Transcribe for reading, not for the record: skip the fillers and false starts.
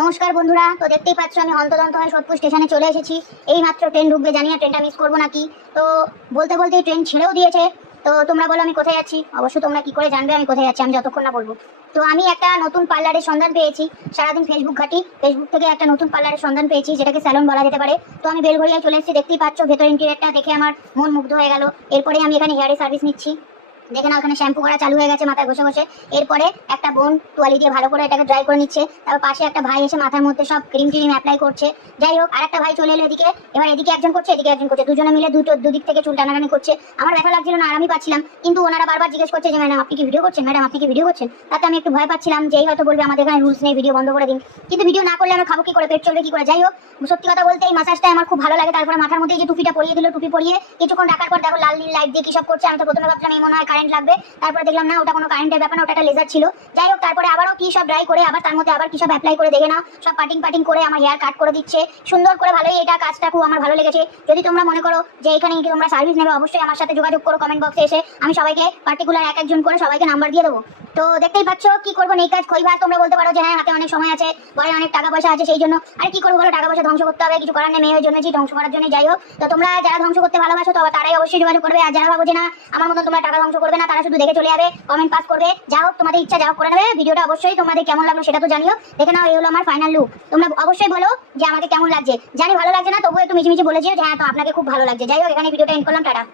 নমস্কার বন্ধুরা, তো দেখতেই পাচ্ছ আমি হন্তদন্ত হয়ে সোদপুর স্টেশনে চলে এসেছি। এই মাত্র ট্রেন ঢুকবে, জানি না ট্রেনটা মিস করবো নাকি। তো বলতে বলতেই ট্রেন ছেড়েও দিয়েছে। তো তোমরা বলো আমি কোথায় যাচ্ছি? অবশ্যই তোমরা কি করে জানবে আমি কোথায় যাচ্ছি আমি যতক্ষণ না বলবো। তো আমি একটা নতুন পার্লারের সন্ধান পেয়েছি। সারাদিন ফেসবুক ঘাটি, ফেসবুক থেকে একটা নতুন পার্লারের সন্ধান পেয়েছি, যেটাকে স্যালন বলা যেতে পারে। তো আমি বেলঘড়িয়া চলে এসেছি, দেখতেই পাচ্ছ ভেতর ইন্টেরিয়রটা দেখে আমার মন মুগ্ধ হয়ে গেল। এরপরে আমি এখানে হেয়ারের সার্ভিস নিচ্ছি। দেখে না, ওখানে শ্যাম্পু করা চালু হয়ে গেছে মাথায় ঘষে ঘষে। এরপরে একটা বোন তোয়ালি দিয়ে ভালো করে এটাকে ড্রাই করে নিচ্ছে। তারপর পাশে একটা ভাই এসে মাথার মধ্যে সব ক্রিম ট্রিম অ্যাপ্লাই করছে। যাই হোক, আরেকটা ভাই চলে এলো এদিকে। এবার এদিকে একজন করছে, এদিকে একজন করছে, দুজনে মিলে দুদিক থেকে চুল টানাটানি করছে। আমার ব্যথা লাগছিল না, আরামই পাচ্ছিলাম। কিন্তু ওনারা বারবার জিজ্ঞেস করছে যে ম্যাডাম আপনি কি ভিডিও করছেন, ম্যাডাম আপনি কি ভিডিও করছেন। তাতে আমি একটু ভয় পাচ্ছিলাম যে এই হয়তো বলবে আমাদের এখানে রুলস নেই, ভিডিও বন্ধ করে দিন। কিন্তু ভিডিও না করলে আমরা খাবো কি করে, পেট চলবে কি করে। যাই হোক, সত্যি কথা বলতে এই মাসাজটা আমার খুব ভালো লাগে। তারপরে মাথার মধ্যে যে টুপিটা পরিয়ে দিল, টুপি পরিয়ে কিছুক্ষণ রাখার পর দেখো লাল নীল লাইট দিয়ে কি সব করছে। আমি তো প্রথমে ভাবছিলাম এই মনে হয় কারেন্ট লাগবে, তারপরে দেখলাম না, ওটা কোনো কারেন্টের ব্যাপার না, ওটা একটা লেজার ছিল। যাই হোক, তারপরে আবারও কি সব ড্রাই করে আবার তার মধ্যে আবার কি সব অ্যাপ্লাই করে দেখে নাও, সব পাটিং করে আমার হেয়ার কাট করে দিচ্ছে সুন্দর করে। ভালোই, এটা কাজটা খুব আমার ভালো লেগেছে। যদি তোমরা মনে করো যে এখানে কি তোমরা সার্ভিস নেবে, অবশ্যই আমার সাথে যোগাযোগ করো কমেন্ট বক্সে এসে। আমি সবাইকে পার্টিকুলার এক একজন করে সবাইকে নাম্বার দিয়ে দেবো। তো দেখতেই পাচ্ছ কি করবো, নেই কাজ খইবা। তোমরা বলতে পারো যে হ্যাঁ হাতে অনেক সময় আছে, ঘরে অনেক টাকা পয়সা আছে, সেই জন্য। আর কি করবো বলো, টাকা পয়সা ধ্বংস করতে হবে, কিছু করার নেই, মেয়ের জন্য ধ্বংস করার জন্য। যাই হোক, তো তোমরা যারা ধ্বংস করতে ভালোবাসো তো তারাই অবশ্যই যোগাযোগ করবে। আর যারা ভাবো যে না আমার মতন তোমরা টাকা ধ্বংস করবে না, তারা শুধু দেখে চলে যাবে, কমেন্ট পাস করবে। যা হোক, তোমাদের ইচ্ছা যা হোক করে নেবে। ভিডিওটা অবশ্যই তোমাদের কেমন লাগলো সেটা তো জানিও। দেখে নাও, এই হলো আমার ফাইনাল লুক। তোমরা অবশ্যই বলো যে আমাকে কেমন লাগছে। জানি ভালো লাগছে না, তবুও একটু মিছিমিছি বলেছিও যে হ্যাঁ তো আপনাকে খুব ভালো লাগছে। যাই হোক, এখানে ভিডিওটা এন্ড করলাম, টাটা।